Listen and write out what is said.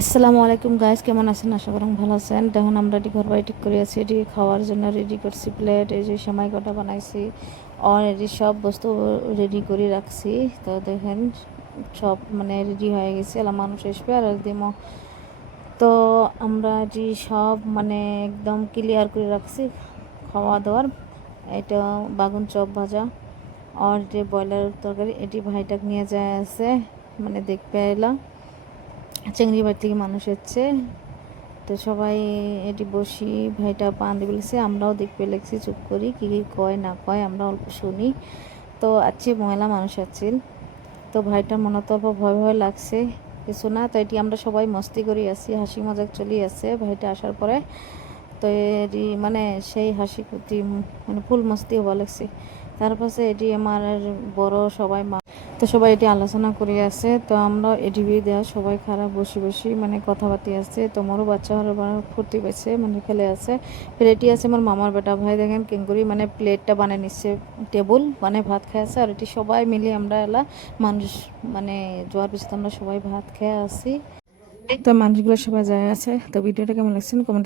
আসসালামু আলাইকুম গাইস, কেমন আছেন? আশা করি ভালো আছেন। তখন আমরা এটি ঘর বাড়ি ঠিক করে আছি, এটি খাওয়ার জন্য রেডি করছি। প্লেট, এই যে সেমাই কটা বানাইছি, অলরেডি সব বস্তু রেডি করে রাখছি। তো দেখেন সব মানে রেডি হয়ে গেছে, এলা মানুষ আসবে আর একদিন। তো আমরা এটি সব মানে একদম ক্লিয়ার করে রাখছি খাওয়া দাওয়ার। এটা বাগুন চপ ভাজা আর যে ব্রয়লার তরকারি, এটি ভাইটাকে নিয়ে যায় আছে, মানে দেখতে এলাম চিংড়ি বাড়ি থেকে মানুষ এসছে। তো সবাই এটি বসি, ভাইটা পান দিয়ে বলেছে, আমরাও দেখতে লেগছি, চুপ করি, কী কী কয় না কয় আমরা অল্প শুনি। তো আছি মহিলা মানুষ আছেন। তো ভাইটার মনে তো অল্প ভয় ভয় লাগছে, কিছু না। তো এটি আমরা সবাই মস্তি করি আছি, হাসি মজাক চলি আছে ভাইটা আসার পরে। তো এটি মানে সেই হাসি খুঁটি মানে ফুল মস্তি হওয়া লাগছে। তারপরে এটি আমার বড় সবাই তো সবাই এটি আলোচনা করে আছে। তো আমরা এটিভি দেওয়া সবাই খারাপ বসে বসে মানে কথাবার্তি আছে। তোমারও বাচ্চা হওয়ার ফুর্তি পেয়েছে, মানে খেলে আছে। প্লেটই আছে আমার মামার বেটা ভাই, দেখেন কেঙ্গুরি মানে প্লেটটা বানিয়ে নিচ্ছে, টেবুল মানে ভাত খেয়ে আছে। আর এটি সবাই মিলে আমরা এলা মানুষ মানে জোয়ার পিছনে আমরা সবাই ভাত খেয়ে আসি। তো মানুষগুলো সবাই যায় আছে। তো ভিডিওটা কেমন লাগছে কমেন্ট